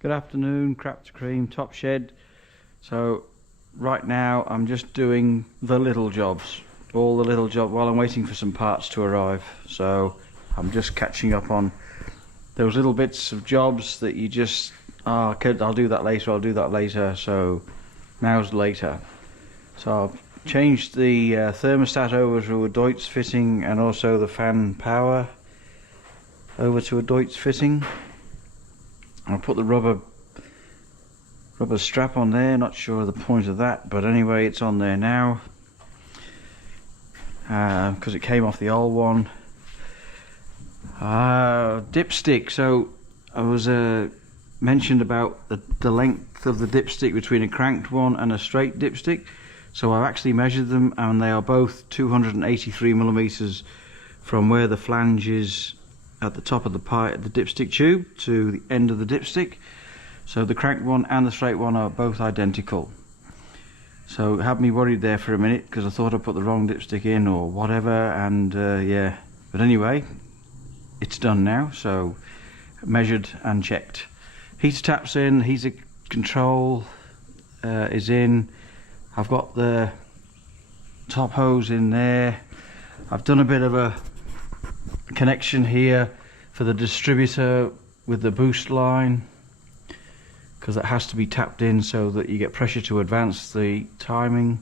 Good afternoon, Crap to Cream, Top Shed. So right now I'm just doing the little jobs, all the little jobs while I'm waiting for some parts to arrive. So I'm just catching up on those little bits of jobs that you just, I'll do that later, I'll do that later. So now's later. So I've changed the thermostat over to a Deutz fitting, and also the fan power over to a Deutz fitting. I'll put the rubber strap on there, not sure of the point of that, but anyway it's on there now because it came off the old one. Dipstick, so I was mentioned about the length of the dipstick between a cranked one and a straight dipstick, so I've actually measured them and they are both 283 millimeters from where the flange is at the top of the dipstick tube to the end of the dipstick. So the cranked one and the straight one are both identical. So it had me worried there for a minute because I thought I put the wrong dipstick in or whatever, and yeah, but anyway it's done now. So measured and checked. Heater taps in, heater control is in. I've got the top hose in there. I've done a bit of a connection here for the distributor with the boost line, because it has to be tapped in so that you get pressure to advance the timing.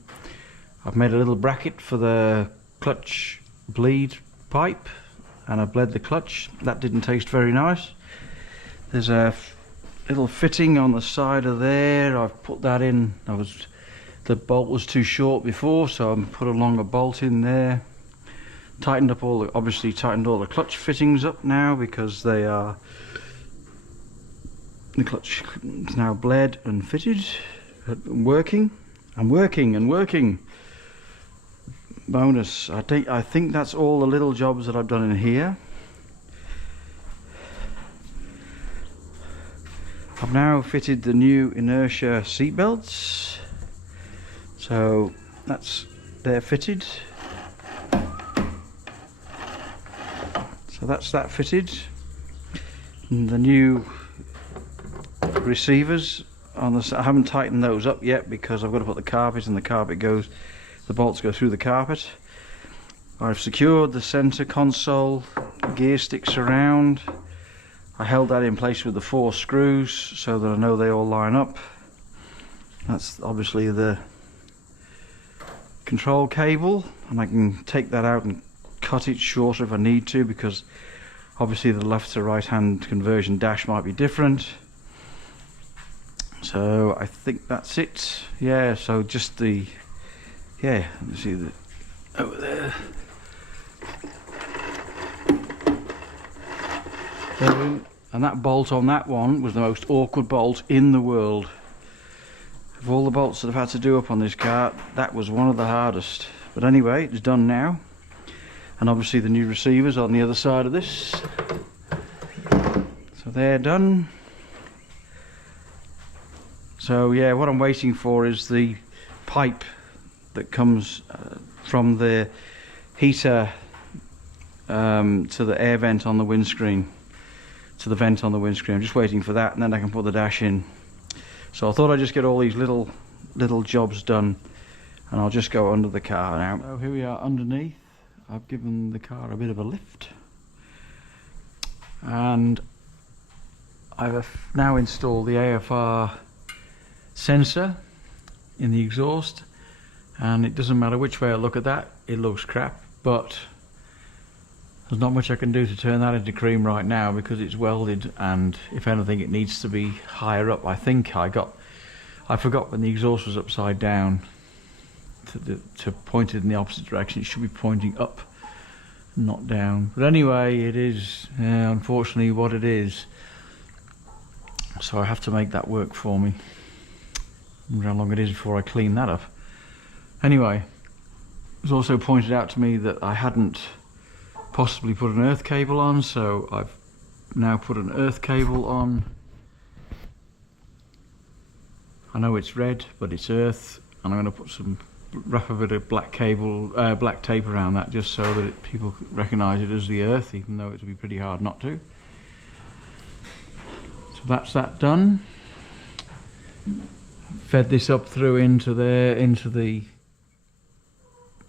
I've made a little bracket for the clutch bleed pipe and I've bled the clutch. That didn't taste very nice. There's a little fitting on the side of there. I've put that in. The bolt was too short before, so I've put a longer bolt in there. Tightened up obviously tightened all the clutch fittings up now, because they are, the clutch is now bled and fitted, working. I'm working and working. Bonus. I think that's all the little jobs that I've done in here. I've now fitted the new inertia seat belts, so they're fitted. So that's that fitted. And the new receivers on the, I haven't tightened those up yet because I've got to put the carpet, and the bolts go through the carpet. I've secured the center console gear stick surround. I held that in place with the 4 screws so that I know they all line up. That's obviously the control cable, and I can take that out and cut it shorter if I need to, because obviously the left to right hand conversion dash might be different. So I think that's it. Yeah, so just the, yeah, you see the over there. And that bolt on that one was the most awkward bolt in the world. Of all the bolts that I've had to do up on this car, that was one of the hardest. But anyway, it's done now. And obviously the new receivers on the other side of this. So they're done. So yeah, what I'm waiting for is the pipe that comes from the heater to the air vent on the windscreen, to the vent on the windscreen. I'm just waiting for that, and then I can put the dash in. So I thought I'd just get all these little jobs done, and I'll just go under the car now. So here we are underneath. I've given the car a bit of a lift, and I've now installed the AFR sensor in the exhaust, and it doesn't matter which way I look at that, it looks crap, but there's not much I can do to turn that into cream right now because it's welded, and if anything it needs to be higher up. I think I forgot when the exhaust was upside down to point it in the opposite direction. It should be pointing up, not down. But anyway, it is unfortunately what it is. So I have to make that work for me. I wonder how long it is before I clean that up. Anyway, it was also pointed out to me that I hadn't possibly put an earth cable on, so I've now put an earth cable on. I know it's red, but it's earth, and I'm going to wrap a bit of black tape around that, just so that people recognise it as the earth, even though it would be pretty hard not to. So that's that done. Fed this up through into there, into the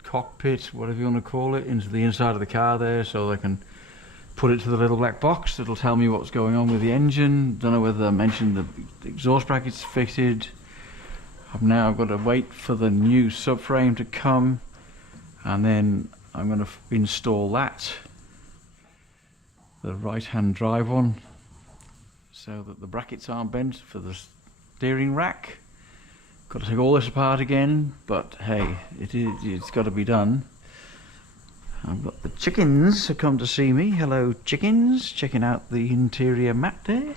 cockpit, whatever you want to call it, into the inside of the car there, so they can put it to the little black box that'll tell me what's going on with the engine. Don't know whether I mentioned the exhaust brackets fitted. I've now got to wait for the new subframe to come, and then I'm going to install that, the right hand drive one, so that the brackets aren't bent for the steering rack. Got to take all this apart again, but hey, it's got to be done. I've got the chickens who come to see me. Hello chickens, checking out the interior mat there.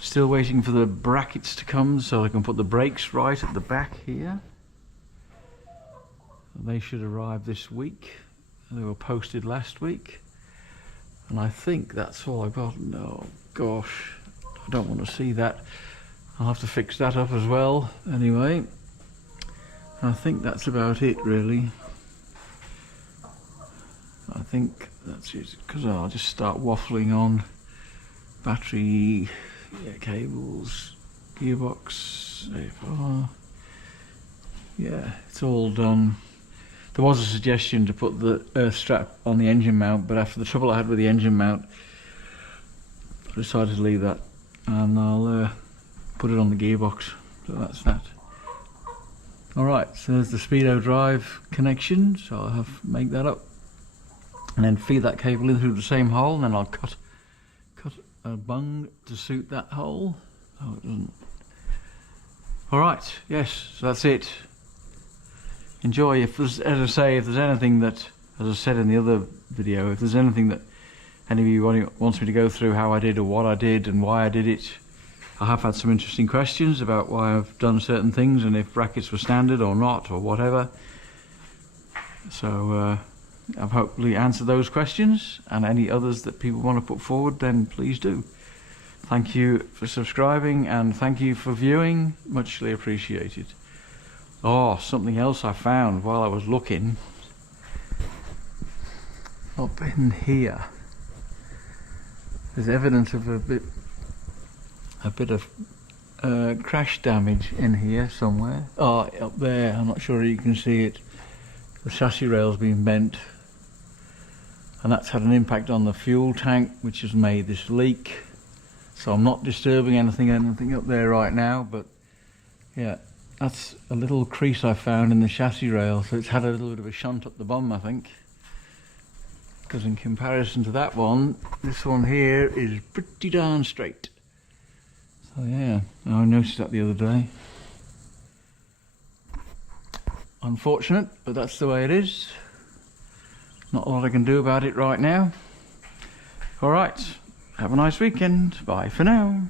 Still waiting for the brackets to come so I can put the brakes right at the back here. They should arrive this week. They were posted last week. And I think that's all I've got. No, gosh, I don't want to see that. I'll have to fix that up as well. Anyway, I think that's about it really. I think that's it, because I'll just start waffling on. Battery, yeah, cables, gearbox, AFR. Yeah, it's all done. There was a suggestion to put the earth strap on the engine mount, but after the trouble I had with the engine mount, I decided to leave that, and I'll put it on the gearbox. So that's that. Alright, so there's the speedo drive connection, so I'll have to make that up. And then feed that cable in through the same hole, and then I'll cut a bung to suit that hole. Oh, it doesn't. Alright, yes, so that's it. Enjoy. If there's, as I say, if there's anything that, as I said in the other video, if there's anything that any of you wants me to go through how I did or what I did and why I did it, I have had some interesting questions about why I've done certain things and if brackets were standard or not or whatever. So I've hopefully answered those questions, and any others that people want to put forward, then please do. Thank you for subscribing and thank you for viewing, muchly appreciated. Oh, something else I found while I was looking up in here. There's evidence of a bit of crash damage in here somewhere. Oh, up there, I'm not sure you can see it. The chassis rail's been bent, and that's had an impact on the fuel tank, which has made this leak. So I'm not disturbing anything up there right now, but yeah, that's a little crease I found in the chassis rail, so it's had a little bit of a shunt up the bum, I think, because in comparison to that one, this one here is pretty darn straight. So yeah, I noticed that the other day. Unfortunate, but that's the way it is. Not a lot I can do about it right now. Alright, have a nice weekend. Bye for now.